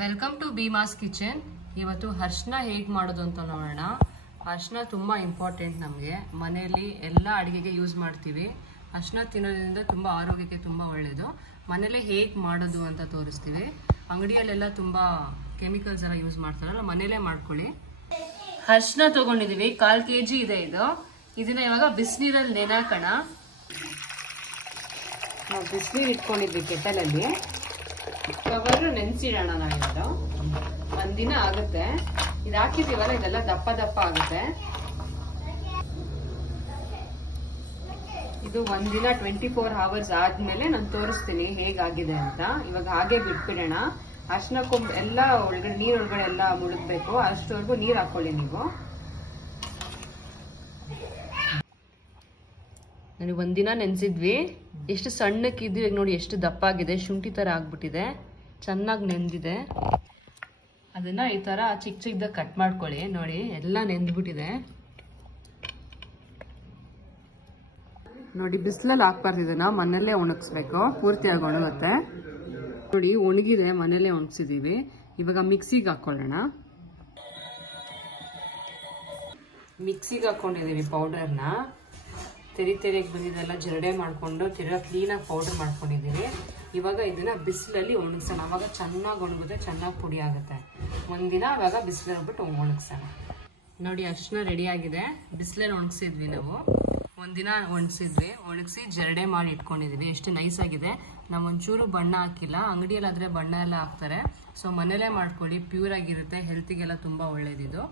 Welcome to Bheemas kitchen. ಇವತ್ತು ಅರಿಶಿನ ಹೇಗೆ ಮಾಡೋದು ಅಂತ ನೋಡೋಣ. ಅರಿಶಿನ ತುಂಬ ಇಂಪಾರ್ಟೆಂಟ್ ನಮಗೆ. ಮನೆಯಲ್ಲಿ ಎಲ್ಲ ಅಡುಗೆಗೆ ಯೂಸ್ ಮಾಡ್ತೀವಿ. ಅರಿಶಿನ ತಿನ್ನೋದ್ರಿಂದ ತುಂಬ ಆರೋಗ್ಯಕ್ಕೆ ತುಂಬ ಒಳ್ಳೆಯದು. ಮನೇಲೆ ಹೇಗೆ ಮಾಡೋದು ಅಂತ ತೋರಿಸ್ತೀವಿ. ಅಂಗಡಿಯಲ್ಲೆಲ್ಲ ತುಂಬ ಕೆಮಿಕಲ್ಸ್ ಎಲ್ಲ ಯೂಸ್ ಮಾಡ್ತಾರಲ್ಲ, ಮನೇಲೇ ಮಾಡ್ಕೊಳ್ಳಿ. ಅರಿಶಿನ ತೊಗೊಂಡಿದ್ದೀವಿ, 1/4 kg ಇದೆ ಇದು. ಇದನ್ನ ಇವಾಗ ಬಿಸಿನೀರಲ್ಲಿ ನೆನಾಕೋಣ. ನಾವು ಬಿಸಿನೀರು ಇಟ್ಕೊಂಡಿದ್ವಿ ಕೆಟಲಲ್ಲಿ. ಕವರು ನೆನೆಸಿಡೋಣ. ನಾವಿವಾಗ ಒಂದಿನ ಆಗುತ್ತೆ. ಇದು ಹಾಕಿದೀವಲ್ಲ, ಇದೆಲ್ಲ ದಪ್ಪ ದಪ್ಪ ಆಗುತ್ತೆ. ಇದು ಒಂದಿನ 24 hours ಆದ್ಮೇಲೆ ನಾನು ತೋರಿಸ್ತೀನಿ ಹೇಗಾಗಿದೆ ಅಂತ. ಇವಾಗ ಹಾಗೆ ಬಿಟ್ಬಿಡೋಣ. ಅರಿಶಿನ ಕೊಂಬ್ ಎಲ್ಲ ಒಳಗಡೆ ನೀರೊಳಗಡೆ ಎಲ್ಲ ಮುಳುಗ್ಬೇಕು. ಅಷ್ಟವರೆಗೂ ನೀರ್ ಹಾಕೊಳ್ಳಿ ನೀವು. ನನಗೆ ಒಂದಿನ ನೆನೆಸಿದ್ವಿ. ಎಷ್ಟು ಸಣ್ಣಕ್ಕಿದ್ವಿ, ಈಗ ನೋಡಿ ಎಷ್ಟು ದಪ್ಪ ಆಗಿದೆ. ಶುಂಠಿ ತರ ಆಗ್ಬಿಟ್ಟಿದೆ. ಚೆನ್ನಾಗಿ ನೆಂದಿದೆ. ಅದನ್ನ ಈ ತರ ಚಿಕ್ಕ ಚಿಕ್ಕದಾಗ ಕಟ್ ಮಾಡ್ಕೊಳ್ಳಿ. ನೋಡಿ ಎಲ್ಲ ನೆಂದ್ಬಿಟ್ಟಿದೆ. ನೋಡಿ ಬಿಸಿಲಲ್ಲಿ ಹಾಕ್ಬಾರ್ದು, ಇದನ್ನ ಮನೆಯಲ್ಲೇ ಒಣಗಿಸ್ಬೇಕು. ಪೂರ್ತಿಯಾಗಿ ಒಣಗುತ್ತೆ. ನೋಡಿ ಒಣಗಿದೆ, ಮನೆಯಲ್ಲೇ ಒಣಗಿಸಿದೀವಿ. ಇವಾಗ ಮಿಕ್ಸಿಗೆ ಹಾಕೊಳ್ಳೋಣ. ಮಿಕ್ಸಿಗೆ ಹಾಕೊಂಡಿದೀವಿ ಪೌಡರ್ನ. ತೆರಿಗೆ ಬಂದಿದ್ದೆಲ್ಲ ಜರಡೆ ಮಾಡ್ಕೊಂಡು ತಿರ್ಗಾ ಕ್ಲೀನಾಗಿ ಪೌಡರ್ ಮಾಡ್ಕೊಂಡಿದ್ದೀವಿ. ಇವಾಗ ಇದನ್ನ ಬಿಸಿಲಲ್ಲಿ ಒಣಗಿಸೋಣ. ಅವಾಗ ಚೆನ್ನಾಗಿ ಒಣಗುತ್ತೆ, ಚೆನ್ನಾಗಿ ಪುಡಿ ಆಗುತ್ತೆ. ಒಂದಿನ ಅವಾಗ ಬಿಸಿಲಲ್ಲಿ ಹೋಗ್ಬಿಟ್ಟು ಒಣಗಿಸೋಣ. ನೋಡಿ ಅರಿಶಿನ ರೆಡಿ ಆಗಿದೆ. ಬಿಸಿಲಲ್ಲಿ ಒಣಗಿಸಿದ್ವಿ ನಾವು. ಒಂದಿನ ಒಣಗಿಸಿ ಜರಡೆ ಮಾಡಿ ಇಟ್ಕೊಂಡಿದೀವಿ. ಎಷ್ಟು ನೈಸ್ ಆಗಿದೆ. ನಾವು ಒಂಚೂರು ಬಣ್ಣ ಹಾಕಿಲ್ಲ. ಅಂಗಡಿಯಲ್ಲಾದ್ರೆ ಬಣ್ಣ ಎಲ್ಲ ಹಾಕ್ತಾರೆ. ಸೊ ಮನೇಲೇ ಮಾಡ್ಕೊಳ್ಳಿ, ಪ್ಯೂರ್ ಆಗಿರುತ್ತೆ. ಹೆಲ್ತಿಗೆಲ್ಲ ತುಂಬಾ ಒಳ್ಳೇದಿದು.